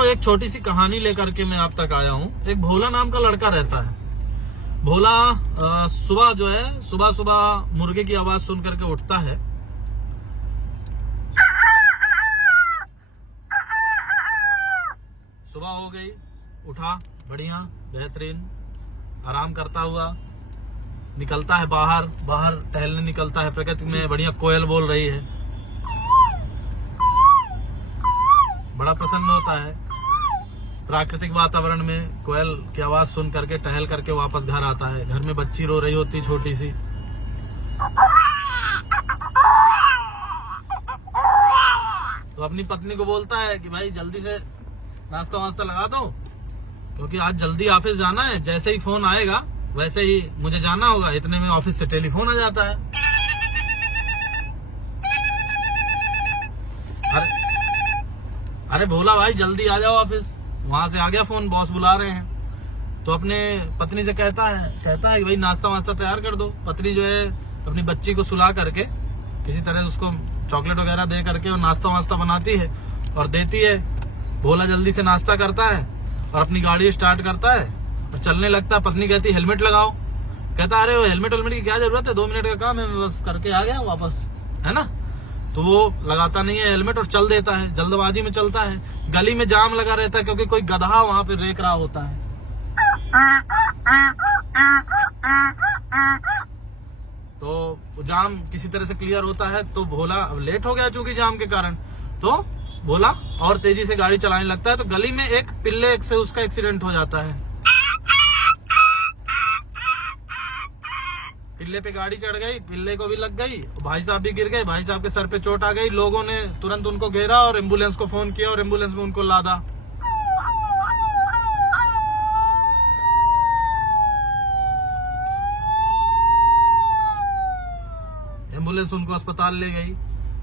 दोस्तों एक छोटी सी कहानी लेकर के मैं आप तक आया हूँ। एक भोला नाम का लड़का रहता है। भोला सुबह जो है सुबह सुबह मुर्गे की आवाज सुन करके उठता है। सुबह हो गई, उठा, बढ़िया बेहतरीन, आराम करता हुआ निकलता है बाहर टहलने निकलता है। प्रकृति में बढ़िया कोयल बोल रही है, बड़ा प्रसन्न होता है। प्राकृतिक वातावरण में कोयल की आवाज सुन करके टहल करके वापस घर आता है। घर में बच्ची रो रही होती छोटी सी। तो अपनी पत्नी को बोलता है कि भाई जल्दी से नाश्ता वास्ता लगा दो, क्योंकि आज जल्दी ऑफिस जाना है। जैसे ही फोन आएगा वैसे ही मुझे जाना होगा। इतने में ऑफिस से टेलीफोन आ जाता है। अरे भोला भाई जल्दी आ जाओ ऑफिस। वहां से आ गया फोन, बॉस बुला रहे हैं। तो अपने पत्नी से कहता है कि भाई नाश्ता वास्ता तैयार कर दो। पत्नी जो है अपनी बच्ची को सुला करके किसी तरह उसको चॉकलेट वगैरह दे करके और नाश्ता वास्ता बनाती है और देती है। भोला जल्दी से नाश्ता करता है और अपनी गाड़ी स्टार्ट करता है और चलने लगता है। पत्नी कहती है हेलमेट लगाओ। कहता अरे हेलमेट की क्या जरूरत है, 2 मिनट का काम है, मैं बस करके आ गया वापस, है ना। तो वो लगाता नहीं है हेलमेट और चल देता है। जल्दबाजी में चलता है। गली में जाम लगा रहता है क्योंकि कोई गधा वहां पे रेक रहा होता है। तो जाम किसी तरह से क्लियर होता है। तो भोला अब लेट हो गया चूंकि जाम के कारण, तो भोला और तेजी से गाड़ी चलाने लगता है। तो गली में एक पिल्ले से उसका एक्सीडेंट हो जाता है। पिल्ले पे गाड़ी चढ़ गई, पिल्ले को भी लग गई, भाई साहब भी गिर गए। भाई साहब के सर पे चोट आ गई। लोगों ने तुरंत उनको घेरा और एम्बुलेंस को फोन किया और एम्बुलेंस में उनको लादा। एम्बुलेंस उनको अस्पताल ले गई।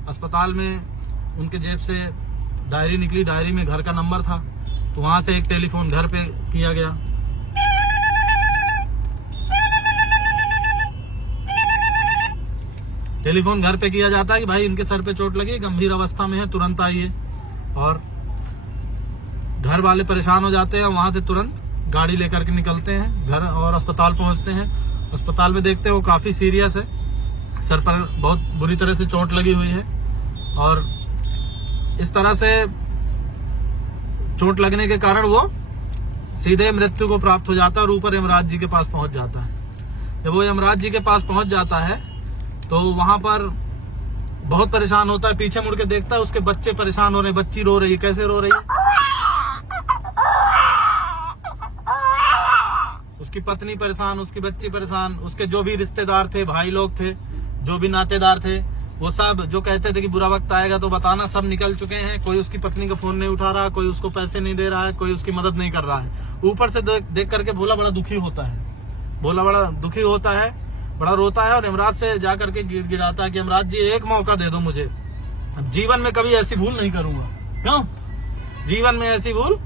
अस्पताल में उनके जेब से डायरी निकली। डायरी में घर का नंबर था। तो वहां से एक टेलीफोन घर पे किया गया। टेलीफोन घर पे किया जाता है कि भाई इनके सर पे चोट लगी, गंभीर अवस्था में है, तुरंत आइए। और घर वाले परेशान हो जाते हैं। वहां से तुरंत गाड़ी लेकर के निकलते हैं घर और अस्पताल पहुंचते हैं। अस्पताल में देखते हैं वो काफी सीरियस है, सर पर बहुत बुरी तरह से चोट लगी हुई है। और इस तरह से चोट लगने के कारण वो सीधे मृत्यु को प्राप्त हो जाता है और ऊपर यमराज जी के पास पहुंच जाता है। जब वो यमराज जी के पास पहुंच जाता है तो वहां पर बहुत परेशान होता है। पीछे मुड़ के देखता है उसके बच्चे परेशान हो रहे हैं। बच्ची रो रही है। कैसे रो रही है? उसकी पत्नी परेशान, उसकी बच्ची परेशान, उसके जो भी रिश्तेदार थे, भाई लोग थे, जो भी नातेदार थे, वो सब जो कहते थे कि बुरा वक्त आएगा तो बताना, सब निकल चुके हैं। कोई उसकी पत्नी का फोन नहीं उठा रहा, कोई उसको पैसे नहीं दे रहा है, कोई उसकी मदद नहीं कर रहा है। ऊपर से देख करके भोला बड़ा दुखी होता है। भोला बड़ा दुखी होता है, बड़ा रोता है और यमराज से जा करके गिड़गिड़ाता है कि यमराज जी एक मौका दे दो मुझे, जीवन में कभी ऐसी भूल नहीं करूंगा। क्यों? जीवन में ऐसी भूल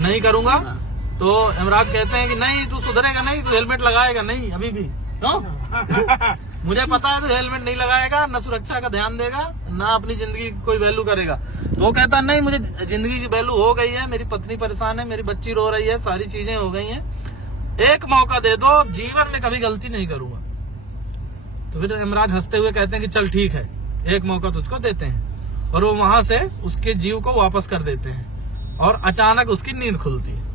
नहीं करूंगा। तो यमराज कहते हैं कि नहीं तू सुधरेगा नहीं, तू हेलमेट लगाएगा नहीं अभी भी। क्यों? मुझे पता है तू हेलमेट नहीं लगाएगा, न सुरक्षा का ध्यान देगा, ना अपनी जिंदगी की कोई वैल्यू करेगा। तो वो कहता नहीं, मुझे जिंदगी की वैल्यू हो गई है, मेरी पत्नी परेशान है, मेरी बच्ची रो रही है, सारी चीजें हो गई हैं, एक मौका दे दो, जीवन में कभी गलती नहीं करूंगा। तो फिर यमराज हंसते हुए कहते हैं कि चल ठीक है, एक मौका तुझको देते हैं। और वो वहां से उसके जीव को वापस कर देते हैं और अचानक उसकी नींद खुलती है।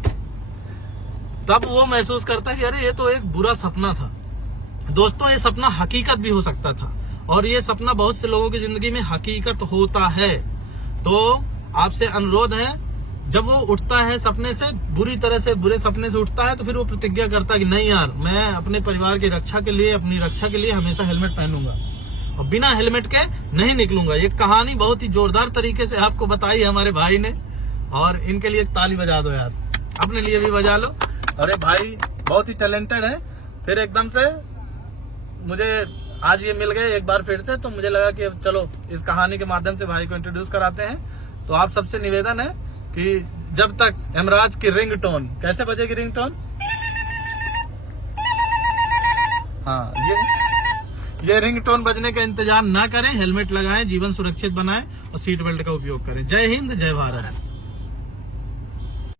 तब वो महसूस करता है कि अरे ये तो एक बुरा सपना था। दोस्तों ये सपना हकीकत भी हो सकता था और ये सपना बहुत से लोगों की जिंदगी में हकीकत होता है। तो आपसे अनुरोध है, जब वो उठता है सपने से, बुरी तरह से बुरे सपने से उठता है, तो फिर वो प्रतिज्ञा करता है कि नहीं यार, मैं अपने परिवार की रक्षा के लिए, अपनी रक्षा के लिए हमेशा हेलमेट पहनूंगा और बिना हेलमेट के नहीं निकलूंगा। ये कहानी बहुत ही जोरदार तरीके से आपको बताई है हमारे भाई ने और इनके लिए एक ताली बजा दो यार, अपने लिए भी बजा लो। अरे भाई बहुत ही टैलेंटेड है। फिर एकदम से मुझे आज ये मिल गए एक बार फिर से, तो मुझे लगा कि चलो इस कहानी के माध्यम से भाई को इंट्रोड्यूस कराते हैं। तो आप सबसे निवेदन है कि जब तक यमराज की रिंगटोन, कैसे बजेगी रिंगटोन? हाँ, ये रिंगटोन बजने का इंतजार ना करें, हेलमेट लगाएं, जीवन सुरक्षित बनाएं और सीट बेल्ट का उपयोग करें। जय हिंद, जय भारत।